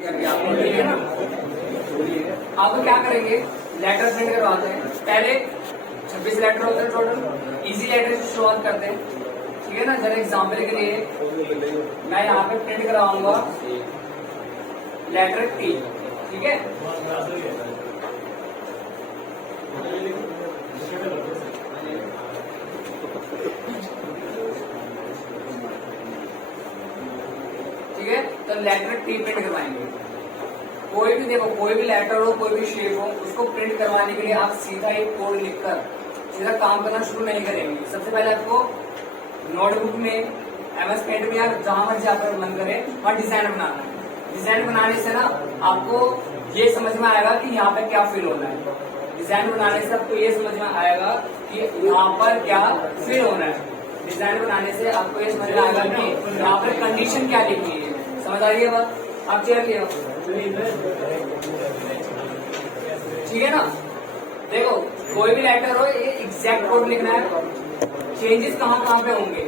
ये अभी आपको ठीक है ना। आपको क्या करेंगे, लेटर प्रिंट करवाते हैं। पहले 26 लेटर होते हैं टोटल, इजी लेटर से शुरुआत करते हैं, ठीक है ना। जरा एग्जाम्पल के लिए मैं यहाँ पे प्रिंट करवाऊंगा लेटर टी, ठीक है। ठीक है, तो लेटर टी प्रिंट करवाएंगे। कोई भी देखो, कोई भी लेटर हो, कोई भी शेप हो, उसको प्रिंट करवाने के लिए आप सीधा एक कोड लिखकर सीधा काम करना शुरू नहीं करेंगे। सबसे पहले आपको नोटबुक में, एमएस पेंट में या जहां मर्जी आपका मन करे वहां डिजाइन बनाना है। डिजाइन बनाने से ना आपको ये समझ में आएगा कि यहाँ पे क्या फील होना है। डिजाइन बनाने से आपको ये समझ में आएगा कि यहाँ पर क्या फील होना है। डिजाइन बनाने से आपको ये समझ में आएगा कि यहाँ पर कंडीशन क्या लिखी है। समझ आ रही है बात? आप चेयर लिया ठीक है ना। देखो, कोई भी लेटर हो, ये एग्जैक्ट कोड लिखना है। चेंजेस कहाँ कहाँ पे होंगे,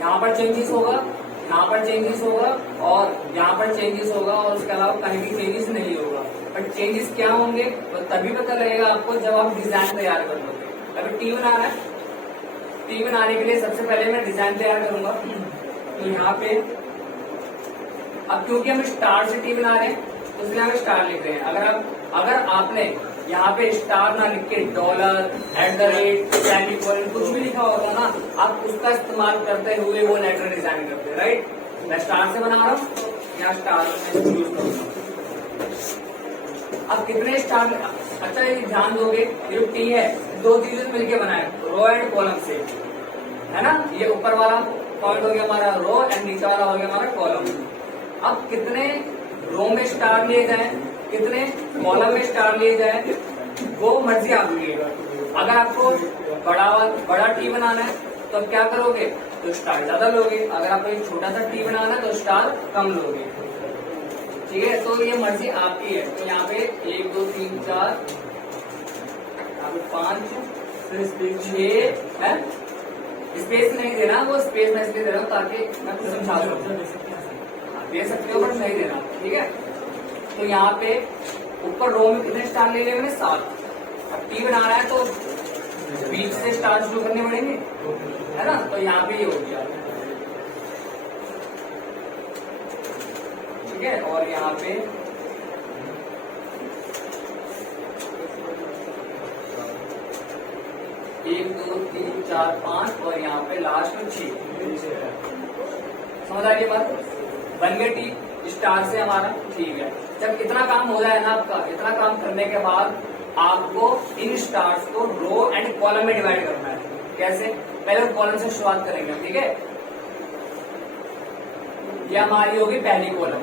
यहाँ पर चेंजेस होगा, यहाँ पर चेंजेस होगा और यहाँ पर चेंजेस होगा, और उसके अलावा कहीं भी चेंजेस नहीं होगा। बट चेंजेस क्या होंगे तो तभी पता लगेगा आपको जब आप डिजाइन तैयार कर लोगे। अभी टी बनाना है, टी बनाने के लिए सबसे पहले मैं डिजाइन तैयार करूंगा। तो यहाँ पे अब क्योंकि हम स्टार से टी बना रहे हैं तो इसलिए हम स्टार लिख रहे हैं। अगर आपने यहाँ पे स्टार ना लिख के $, सेमीकोलन कुछ भी लिखा होगा ना, आप उसका इस्तेमाल करते हुए वो लेटर डिजाइन करते हैं, राइट। मैं स्टार से बना रहा हूँ, यहाँ स्टार यूज करूंगा। अब कितने स्टार, अच्छा ये ध्यान दोगे, ये जो टी है दो चीजें मिलकर बनाए, रो एंड कॉलम से, है ना। ये ऊपर वाला पॉइंट हो गया हमारा रो एंड नीचे वाला हो गया हमारा कॉलम। अब कितने रो में स्टार लिए जाए, कितने कॉलम में स्टार लिए जाए, वो मर्जी आपकी है। अगर आपको बड़ा टी बनाना है तो क्या करोगे, तो स्टार ज्यादा लोगे। अगर आपको एक छोटा सा टी बनाना है तो स्टार कम लोगे, ठीक है। तो ये मर्जी आपकी है। तो यहाँ पे 1 2 3 4 यहाँ पे 5 6 है। स्पेस नहीं देना, वो स्पेस मैं इसलिए दे रहा हूँ ताकि मैं कुछ समझा दूँ। दे सकते हो बट नहीं देना, ठीक है। तो यहाँ पे ऊपर रो में कितने स्टार ले लेंगे, 7। अब टी बनाना है तो बीच से स्टार शुरू करने पड़ेंगे, है ना। तो यहाँ पे ये हो गया, ठीक है। और यहाँ पे एक 2 3 4 5 और यहाँ पे लास्ट में 6। समझ आ गई बात? बन गई टी स्टार से हमारा, ठीक है। जब इतना काम हो जाए ना आपका, इतना काम करने के बाद आपको इन स्टार्स को रो एंड कॉलम में डिवाइड करना है। कैसे? पहले कॉलम से शुरुआत करेंगे, ठीक है। ये हमारी होगी पहली कॉलम,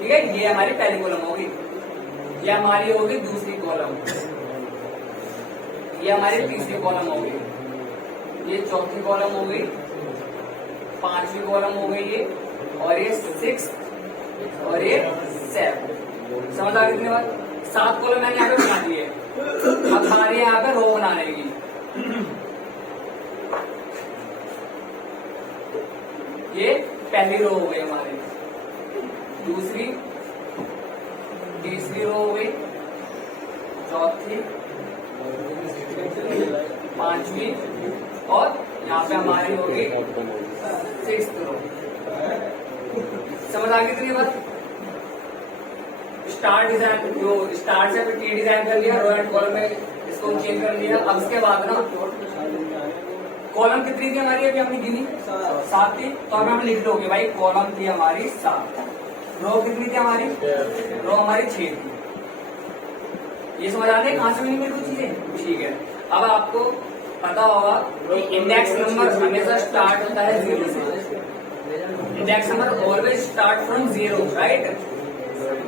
ठीक है। ये हमारी पहली कॉलम होगी, ये हमारी होगी दूसरी कॉलम, ये हमारी तीसरी कॉलम होगी, ये चौथी कॉलम हो गई, 5वीं कॉलम हो गई ये, और ये 6 और ये 7। समझ आ गई कितनी बार? 7 कॉलम मैंने यहाँ पे बना दिए। अब हमारी यहाँ पे रो बनाने की, ये पहली रो हो गई हमारी, दूसरी तीसरी रो हो गई, चौथी 5वीं और यहाँ पे हमारी होगी 6th रो। समझ आ गई कितनी बार? स्टार डिजाइन, जो स्टार से टी डिजाइन कर लिया, रो एंड कॉलम में इसको चेंज कर लिया। अब इसके बाद ना कॉलम कितनी थी हमारी, अभी हमने गिनी 7 थी, तो अब हम लिख लोगे भाई कॉलम थी हमारी 7, रो कितनी थी हमारी, रो हमारी 6 थी। ये समझ आते हैं कहां से मिली मेरी चीजें, ठीक है। अब आपको पता होगा कि इंडेक्स नंबर हमेशा स्टार्ट होता है 0 से। Index number always start from 0, right.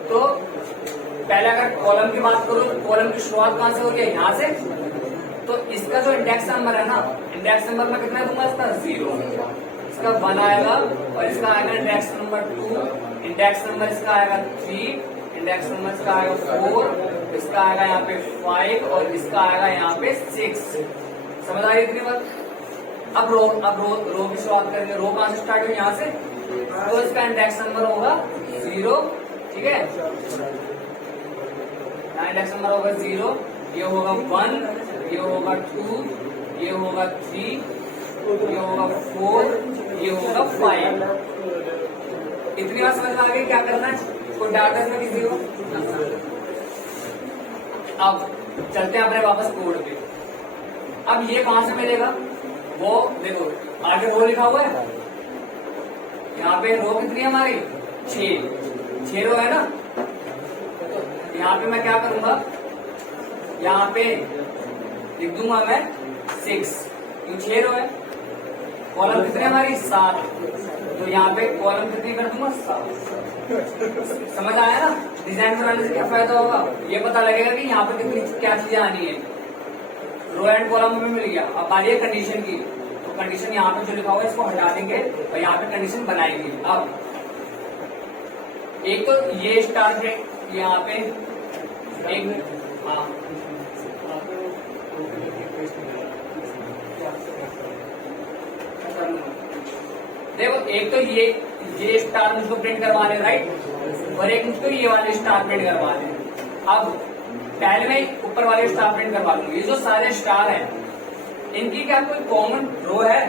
तो पहले अगर कॉलम की बात करो तो कॉलम की शुरुआत कहां से हो रही है, यहाँ से। तो इसका जो इंडेक्स नंबर है ना, इंडेक्स नंबर में कितना दूंगा इसका 0, इसका 1 आएगा और इसका आएगा इंडेक्स नंबर 2, इंडेक्स नंबर इसका आएगा 3, इंडेक्स नंबर इसका आएगा 4, इसका आएगा यहाँ पे 5 और इसका आएगा यहाँ पे 6। समझ आ रही है इतनी बात? अब रो की शुरुआत करेंगे। रो कहां से स्टार्ट हुई, यहाँ से, तो इसका इंडेक्स नंबर होगा 0 ठीक है। यहाँ इंडेक्स नंबर होगा 0, ये होगा 1, ये होगा 2, ये होगा 3, ये होगा 4, ये होगा 5। इतनी बात समझ में आ गई क्या करना है, कोई डाटा में किसी को। अब चलते हैं अपने वापस कोड पे। अब ये कहां से मिलेगा, वो देखो आगे वो लिखा हुआ है, यहाँ पे रो कितनी है हमारी 6 रो है ना। तो यहाँ पे मैं क्या करूंगा, यहाँ पे लिख दूंगा मैं 6, क्यों 6 रो है। कॉलम कितने हमारी 7, तो यहाँ पे कॉलम कितनी कर दूंगा 7। समझ आया ना, डिजाइन बनाने से क्या फायदा होगा, ये पता लगेगा कि यहाँ पे कितनी क्या चीजें आनी है। रो एंड कॉलम हमें मिल गया। अब बात है कंडीशन की, तो कंडीशन यहाँ पे जो लिखा हुआ है इसको हटा देंगे और यहाँ पे कंडीशन बनाएंगे। अब एक तो ये स्टार है यहाँ पे एक, हाँ देखो एक तो ये स्टार मुझको प्रिंट करवा रहे राइट, और एक मुझको ये वाले स्टार प्रिंट करवा रहे हैं। अब पहले मैं ऊपर वाले स्टार प्रिंट करवा दूंगी। ये जो सारे स्टार हैं इनकी क्या कोई कॉमन रो है,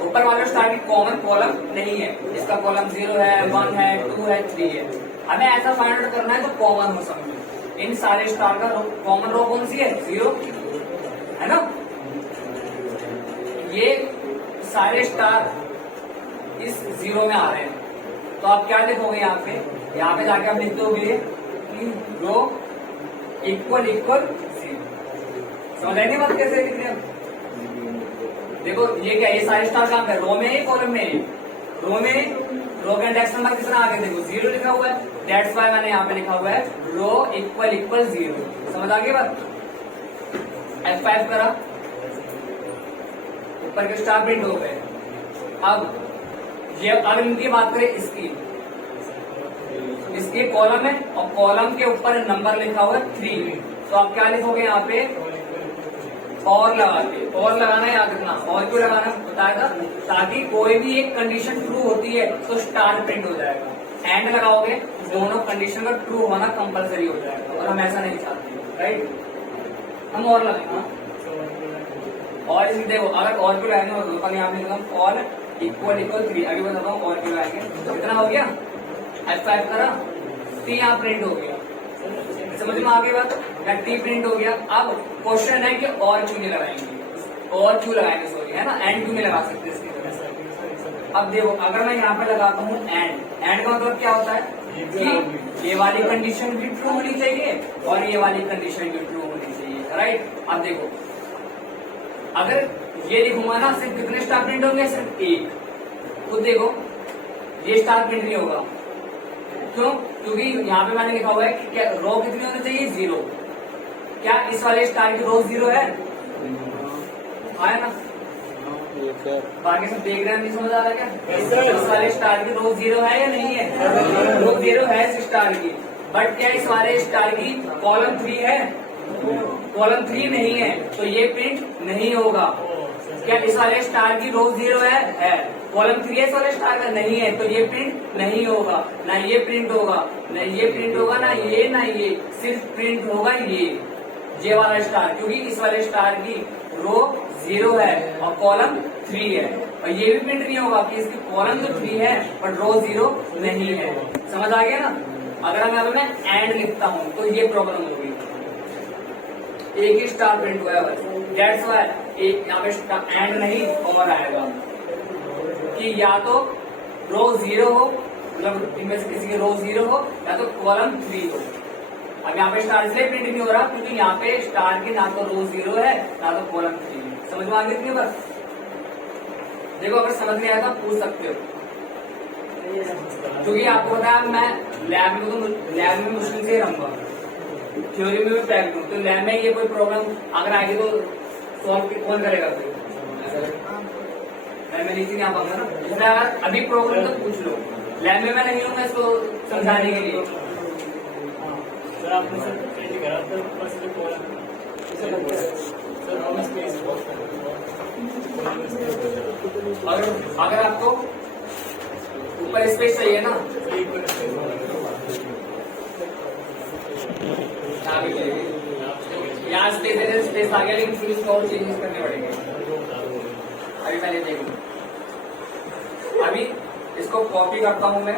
ऊपर वाले स्टार की कॉमन कॉलम नहीं है। इसका कॉलम 0 है, 1 है, 2 है, 3 है। हमें ऐसा फाइंड आउट करना है तो कॉमन हो समझो। इन सारे स्टार का कॉमन रो कौन सी है, 0 है ना। ये सारे स्टार इस 0 में आ रहे हैं, तो आप क्या लिखोगे यहाँ पे जाके आप लिख दोगे कि रो इक्वल 0। समझ आएगी बात कैसे लिख रहे हैं। देखो ये क्या, ये सारे स्टार कहाँ पे, रो में है कॉलम में है। रो का इंडेक्स नंबर कितना आगे देखो 0 लिखा हुआ है, दैट्स व्हाई मैंने यहाँ पे लिखा हुआ है रो इक्वल 0। समझ आ गई बात। F5 करा, ऊपर के स्टार प्रिंट हो गए। अब ये अगर इनकी बात करें इसकी कॉलम है और कॉलम के ऊपर नंबर लिखा हुआ है 3, तो आप क्या लिखोगे यहाँ पे, और लगा के। और लगाना याद रखना, और क्यों लगाना बताया था, ताकि कोई भी एक कंडीशन ट्रू होती है तो स्टार प्रिंट हो जाएगा। एंड लगाओगे दोनों कंडीशन का ट्रू होना कंपलसरी हो जाएगा, और हम ऐसा नहीं चाहते राइट। हम और लगाएंगे, और इसी देखो अगर और क्यों लगाएंगे तो यहाँ पे लिखा और इक्वल 3। अभी बताता हूँ और क्यों लगाएंगे। कितना हो गया, F5 करा, T यहाँ प्रिंट हो गया। समझ में आ गई बात, T प्रिंट हो गया। अब क्वेश्चन है कि और क्यों नहीं लगाएंगे, और क्यों लगाएंगे सॉरी, है ना, एंड क्यों नहीं लगा सकते इसकी वजह से। अब देखो अगर मैं यहाँ पे लगाता हूँ एंड का मतलब क्या होता है कि ये वाली कंडीशन भी ट्रू होनी चाहिए और ये वाली कंडीशन भी ट्रू होनी चाहिए राइट। अब देखो अगर ये लिखूंगा ना, सिर्फ कितने स्टार प्रिंट होंगे, सिर्फ 1। खुद देखो ये स्टार प्रिंट नहीं होगा, क्यों, क्योंकि यहाँ पे मैंने लिखा हुआ है कि क्या रो कितनी होनी चाहिए 0। क्या इस वाले स्टार की रो 0 है, है ना। बाकी सब देख रहे हैं, नहीं समझ आ रहा क्या, इस वाले स्टार की रो 0 है या नहीं है, रो 0 है इस स्टार की। बट क्या इस वाले स्टार की कॉलम 3 है, कॉलम 3 नहीं है, तो ये प्रिंट नहीं होगा। क्या इस वाले स्टार की रो 0 है, कॉलम 3 है इस वाले स्टार का, नहीं है, तो ये प्रिंट नहीं होगा। ना ये प्रिंट होगा, ना ये प्रिंट होगा, ना ये, सिर्फ प्रिंट होगा ये वाला स्टार, क्योंकि इस वाले स्टार की रो 0 है और कॉलम 3 है। और ये भी प्रिंट नहीं होगा कि इसकी कॉलम तो 3 है पर रो 0 नहीं है। समझ आ गया ना। अगर मैं एंड लिखता हूँ तो ये प्रॉब्लम होगी, एक ही स्टार प्रिंट हुआ है बस, दैट्स व्हाई एक यहाँ पे एंड नहीं और आएगा कि या तो रो 0 हो, मतलब इनमें से किसी की रो 0 हो या तो कॉलम 3 हो। अब यहाँ पे स्टार इसलिए प्रिंट नहीं हो रहा क्योंकि यहाँ पे स्टार की ना तो रो 0 है ना तो कॉलम 3 है। समझ में आ गई बस। देखो अगर समझ नहीं आया तो पूछ सकते हो, क्योंकि आपको पता है मैं लैब में मुश्किल से रहूंगा, थ्योरी में भी पैक दूं, तो लैब में ये कोई प्रॉब्लम अगर आएगी तो सॉल्व कौन करेगा फिर, मैं नीचे नहीं आ पाऊंगा ना। इसलिए अभी प्रॉब्लम तो पूछ लो, लैब में मैं नहीं हूँ इसको समझाने के लिए। सर आपने सर पेंट करा तो ऊपर से कॉलम सर हम स्पेस अगर आपको ऊपर स्पेस चाहिए ना, यहाँ भी यहाँ स्पेस आ गया, लेकिन फिर इसको और चेंजेस करने पड़ेंगे। अभी पहले देख लो, अभी इसको कॉपी करता हूं मैं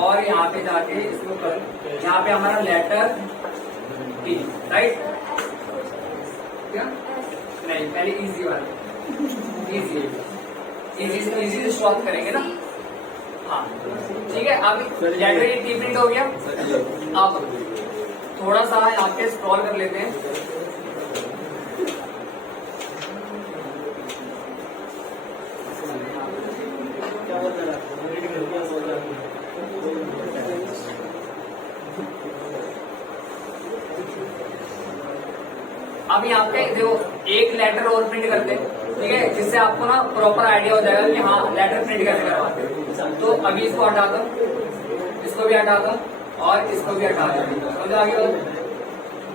और यहाँ पे जाके इसको कर, यहाँ पे हमारा लेटर टी, राइट? क्या नहीं, पहले इजी वाला, इजी से सॉल्व करेंगे ना। हाँ ठीक है, अब लेटर टी प्रिंट हो गया। अब थोड़ा सा यहाँ पे स्क्रॉल कर लेते हैं। अब यहाँ पे देखो एक लेटर और प्रिंट करते हैं, ठीक है, जिससे आपको ना प्रॉपर आइडिया हो जाएगा कि हाँ लेटर प्रिंट कैसे करवाते हैं। तो अभी इसको हटा दो, इसको भी हटा दो और इसको भी हटा दो, समझो आगे हो।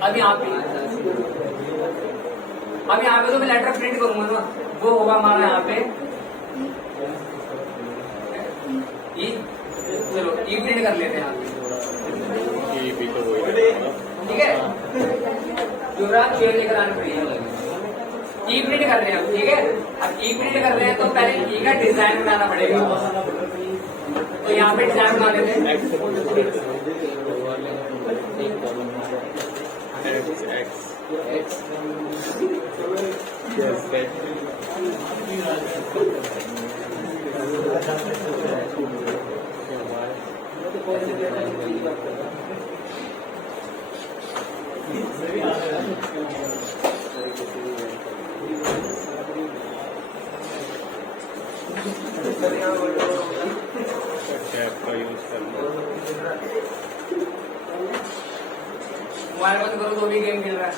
अब यहाँ पे तो मैं लेटर प्रिंट करूंगा ना, वो होगा हमारा यहाँ पे ई। चलो ई प्रिंट कर लेते हैं यहाँ पे, ठीक है। युवराज चेयर लेकर आने पड़ेगा। ई प्रिंट कर रहे हैं, ठीक है। अब ई प्रिंट कर रहे हैं तो पहले ई का डिजाइन बनाना पड़ेगा, तो यहाँ पे डिजाइन बना लेते हैं। मोबाइल बंद करो तो भी गेम खेल रहा है।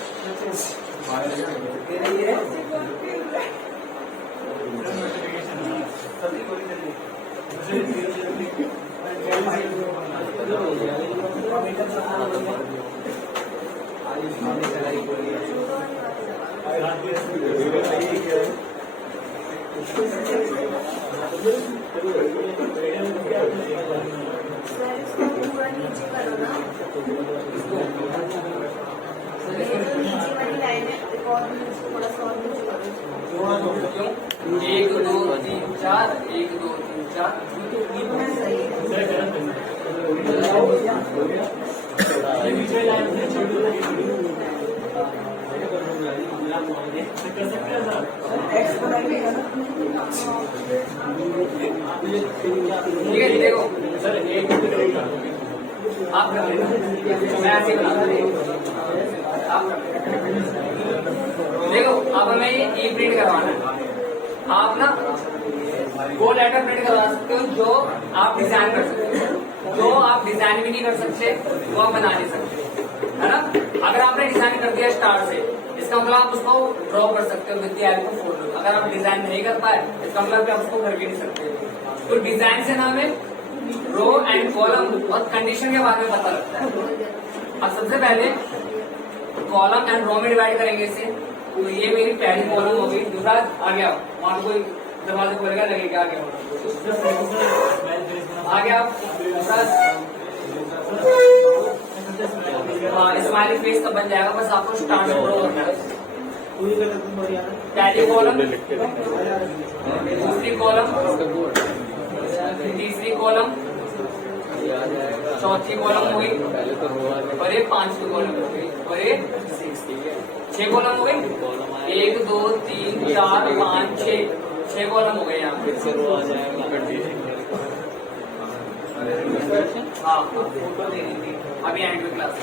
एक दो तीन चार, एक दो तीन चार। ठीक है जी, देखो सर एक आप कर लेना, मैं ऐसे बना देखो। अब हमें ये ई प्रिंट करवाना है। आप ना वो लेटर प्रिंट करवा सकते हो जो आप डिजाइन कर सकते हो, जो आप डिजाइन भी नहीं कर सकते वो आप बना नहीं सकते, है ना। अगर आपने डिजाइन कर दिया स्टार से, इसका मतलब आप उसको ड्रॉ कर सकते हो with the help of photo. अगर आप डिजाइन नहीं कर पाए, इसका मतलब आप उसको कर भी नहीं सकते। तो डिजाइन से ना हमें रो एंड कॉलम और कंडीशन के बारे में पता लगता है। अब सबसे पहले कॉलम एंड रो में डिवाइड करेंगे इसे। तो ये मेरी पहली कॉलम होगी। दूसरा आ गया, वहां कोई दरवाजे खोलेगा लगेगा, आ गया स्माइली फेस का बन जाएगा। बस आपको स्टार्ट करना है। पहली कॉलम, दूसरी कॉलम, तीसरी कॉलम, चौथी कॉलम हो गई और ये पांचवी कॉलम हो गई और ये 6 कॉलम हो गई। 1 2 3 4 5 6 कॉलम हो गए यहाँ पे। हाँ अभी एंड में क्लास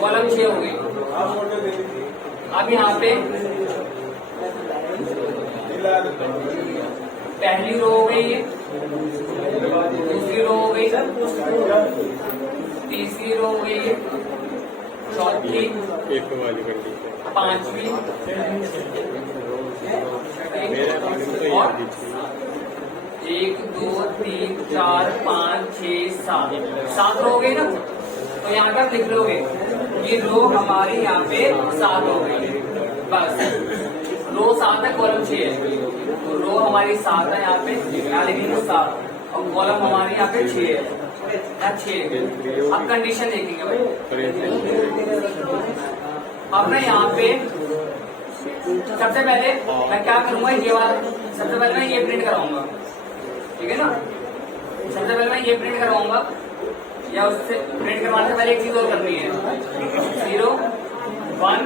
कॉलम 6 हो गई। अब यहाँ पे पहली रो हो गई है, दूसरी रो हो गई, तीसरी रो हो गई है, चौथी, पांचवी और 1 2 3 4 5 6 7 रो हो गई ना। तो यहाँ पे आप लिख लोगे ये रो हमारी यहाँ पे 7 हो गई। बस रो 7 है, कॉलम 6 है। तो रो हमारी 7 है, यहाँ पे यहाँ लिखेंगे 7 और कॉलम हमारी यहाँ पे 6 है। या 6। अब कंडीशन देखेंगे भाई। अब ना यहाँ पे सबसे पहले मैं क्या करूंगा, ये वाला सबसे पहले मैं ये प्रिंट कराऊंगा, ठीक है ना। सबसे पहले मैं ये प्रिंट करवाऊंगा, या उससे प्रिंट करवाने से पहले एक चीज और करनी है, 0 1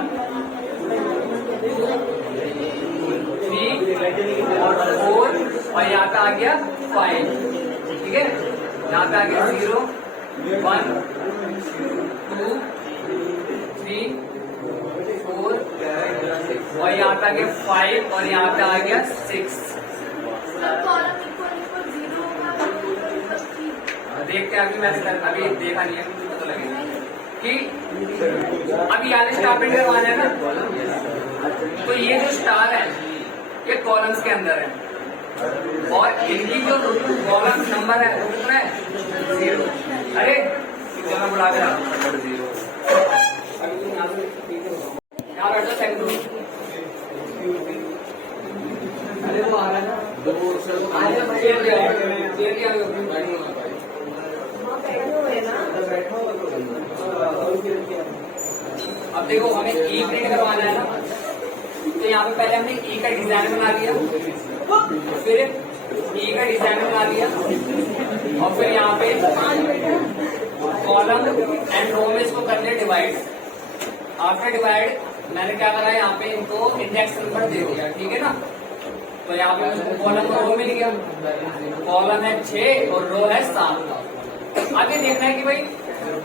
2 3 और 4 और यहाँ पे आ गया 5, ठीक है। यहाँ पे आ गया 0 1 2 3 4 और यहाँ पे आ गया 5 और यहाँ पे आ गया 6। देखते हैं, अभी मैंने अभी देखा नहीं है, मुझे पता लगेगा कि अभी यहाँ स्टार प्रिंट करवाना है ना, तो ये जो स्टार है ये कॉलम्स के अंदर है और इनकी जो कॉलम नंबर है वो कितना है 0। अरे जमा बुला के रहा 0। अभी तुम यहाँ बैठ जाओ, सेकंड रूम। अरे वो आ रहा है ना, अब देखो हमें ई प्रिंट करवाना है ना, तो यहाँ पे पहले हमने ई का डिजाइन बना लिया, फिर ई का डिजाइन बना लिया और फिर यहाँ पे कॉलम एंड रो में इसको कर लिया डिवाइड। आफ्टर डिवाइड मैंने क्या करा, यहाँ पे इनको इंडेक्स नंबर दे दिया, ठीक है ना। तो यहाँ पे मुझे कॉलम और रो मिल गया, कॉलम है 6 और रो है 7। आगे देखना है कि भाई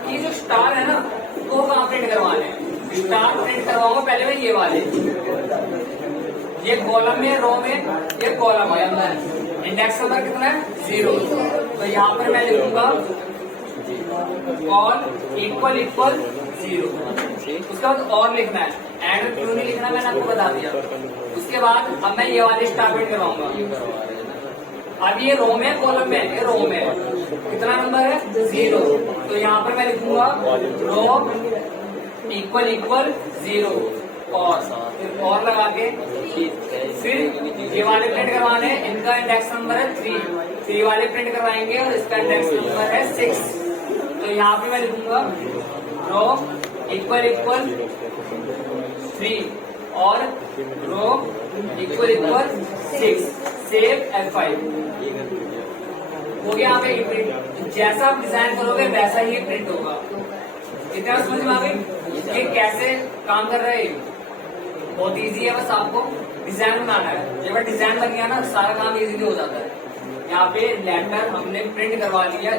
ये जो स्टार है ना वो कहाँ प्रिंट करवाने हैं। स्टार प्रिंट करवाऊंगा पहले मैं ये वाले, ये कॉलम में, रो में, ये कॉलम है, इंडेक्स नंबर कितना है 0। तो यहाँ पर मैं लिखूंगा कॉल इक्वल इक्वल 0। उसके बाद और लिखना है, एंड क्यों नहीं लिखना मैंने आपको बता दिया। उसके बाद अब मैं ये वाले स्टार प्रिंट करवाऊंगा। अब ये रो में, कॉलम में, ये रो में कितना नंबर है 0। तो यहाँ पर मैं लिखूंगा रो इक्वल इक्वल 0 और फिर और लगा के फिर ये वाले प्रिंट करवाने, इनका इंडेक्स नंबर है 3, फिर ये वाले प्रिंट करवाएंगे और इसका इंडेक्स नंबर है 6। तो यहाँ पे मैं लिखूंगा रो इक्वल इक्वल 3 और rho equal equal 6, save F5 हो गया। यहाँ पे प्रिंट जैसा आप डिजाइन करोगे वैसा ही प्रिंट होगा। इतना समझ में आ गई ये कैसे काम कर रहे हैं। बहुत इजी है, बस आपको डिजाइन बनाना है। जब डिजाइन बन गया ना सारा काम इजीली हो जाता है। यहाँ पे लेटर हमने प्रिंट करवा लिया,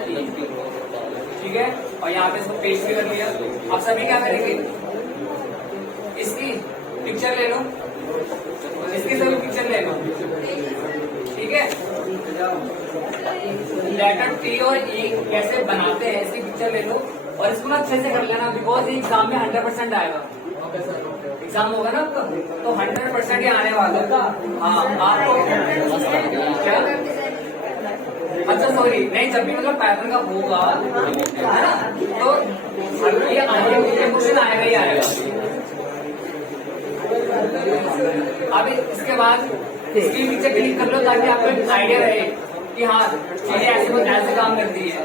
ठीक है, और यहाँ पे इसको पेस्ट भी कर लिया। अब सभी क्या करेंगे, इसकी पिक्चर ले लो, इसकी सभी पिक्चर ले लो, ठीक है। लेटर टी और ई कैसे बनाते हैं इसकी पिक्चर ले लो और इसको ना अच्छे से कर लेना, बिकॉज एग्जाम में 100% आएगा। एग्जाम होगा ना आपका तो 100% ही आने वाला है। हाँ आपको क्या, अच्छा सॉरी नहीं, जब भी मतलब पैटर्न का होगा है ना तो ये क्वेश्चन आएगा ही आएगा। अभी इसके बाद इसकी पिक्चर क्लिक कर लो ताकि आपको एक आइडिया रहे कि हाँ चीजें ऐसे काम करती है।